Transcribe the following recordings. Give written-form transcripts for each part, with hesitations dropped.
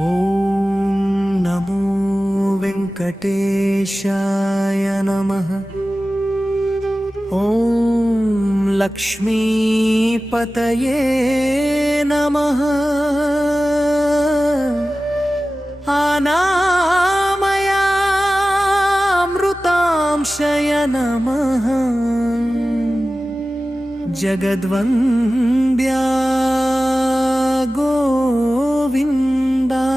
ఓం నమో వెంకటేశాయ నమః. ఓం లక్ష్మీపతయే నమః. అనామయామృతాంశయ నమః. జగద్వంద్యా గోవిందా.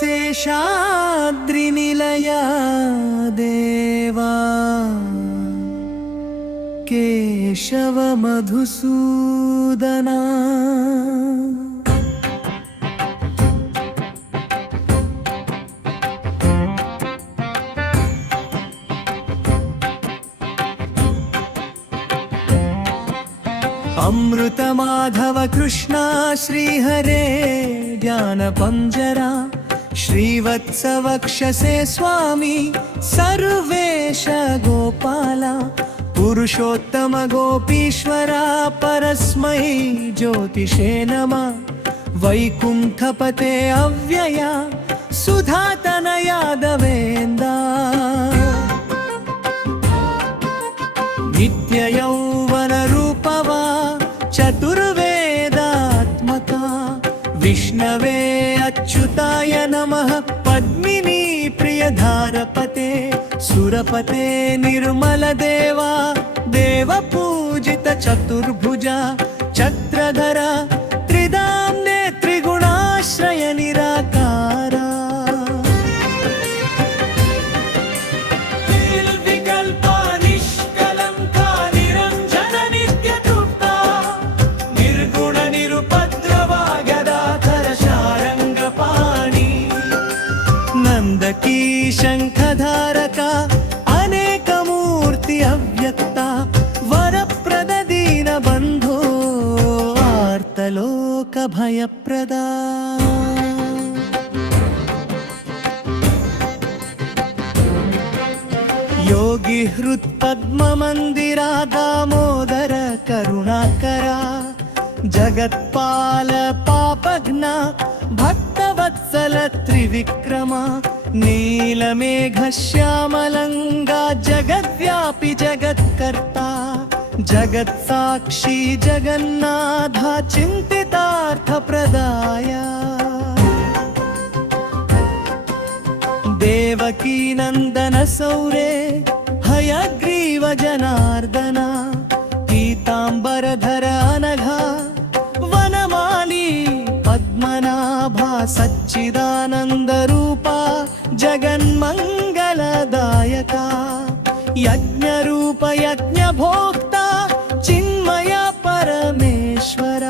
శేషాద్రినిలయా దేవా. కేశవ మధుసూదనా. అమృత మాధవ కృష్ణ శ్రీహరే జ్ఞాన పంజరా. శ్రీవత్స వక్షసే స్వామి సర్వేశ గోపాల. పురుషోత్తమ గోపీశ్వర పరస్మై జ్యోతిషే నమః. వైకుంఠపతే అవ్యయ సుధాతనయా దేవేంద్ర. నిత్య యౌవన రూపవా చతుర్వేదాత్మక. విష్ణవే అచ్యుతాయ నమః. పద్మినీ ప్రియధారపతే సురపతే నిర్మల దేవా. దేవ పూజిత చతుర్భుజ ఛత్రధర. త్రిదామ్నే త్రిగుణాశ్రయ నిరాకారా. నందకీ శంఖధారక అనేక మూర్తి అవ్యక్త. వరప్రద దీన బంధో ఆర్తలోక భయప్రదా. యోగి హృత్పద్మ మందిరా. దామోదర కరుణాకరా. జగత్పాల పాపఘ్న భక్తవత్సల త్రివిక్రమ. నీలమేఘ శ్యామలంగా జగద్వ్యాపి జగత్కర్త. జగత్సాక్షి జగన్నాథ చింతితార్థ ప్రదాయ. దేవకీ నందన సౌరే హయగ్రీవ జనార్దన. పీతాంబరధర అనఘా వనమాలి పద్మనాభ. సచ్చిదానంద రూపా జగన్మంగళదాయక. యజ్ఞ రూప యజ్ఞ భోక్త చిన్మయ పరమేశ్వర.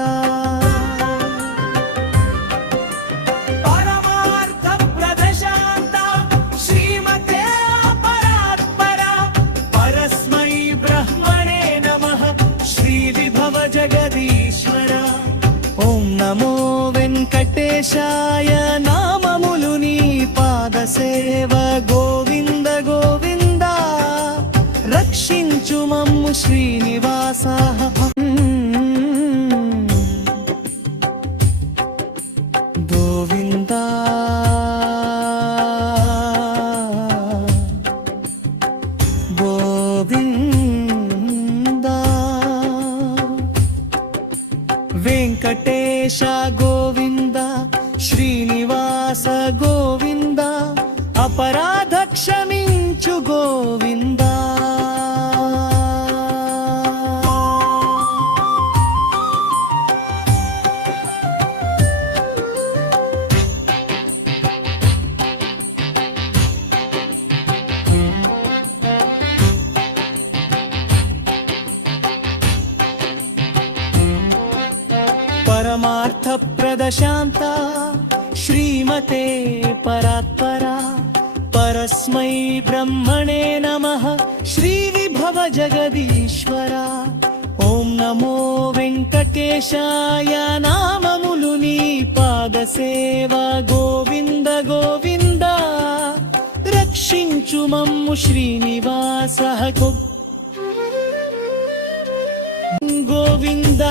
పరమార్థ ప్రదశాంత శ్రీమతే పరాత్పర. పరస్మై బ్రహ్మణే నమః. శ్రీ విభవ జగదీశ్వర. ఓం నమో వెంకటేశాయ. నామములు నీ పాద సేవ. గోవింద గోవింద రక్షించు మమ్ము శ్రీనివాస. గోవింద గోవింద. వెంకటేశ గోవింద. శ్రీనివాస గోవింద. అపరాధ క్షమించు గోవింద. పరమార్థ ప్రదశాంత శ్రీమతే పరాత్పరా. పరస్మై బ్రహ్మణే నమః. శ్రీ విభవ జగదీశ్వర. ఓం నమో వెంకటేశాయ. నామములు నీ పాద సేవ. గోవింద గోవింద రక్షించు మమ్ము శ్రీనివాస. గోవింద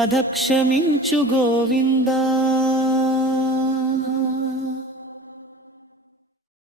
బాధ క్షమించు గోవిందా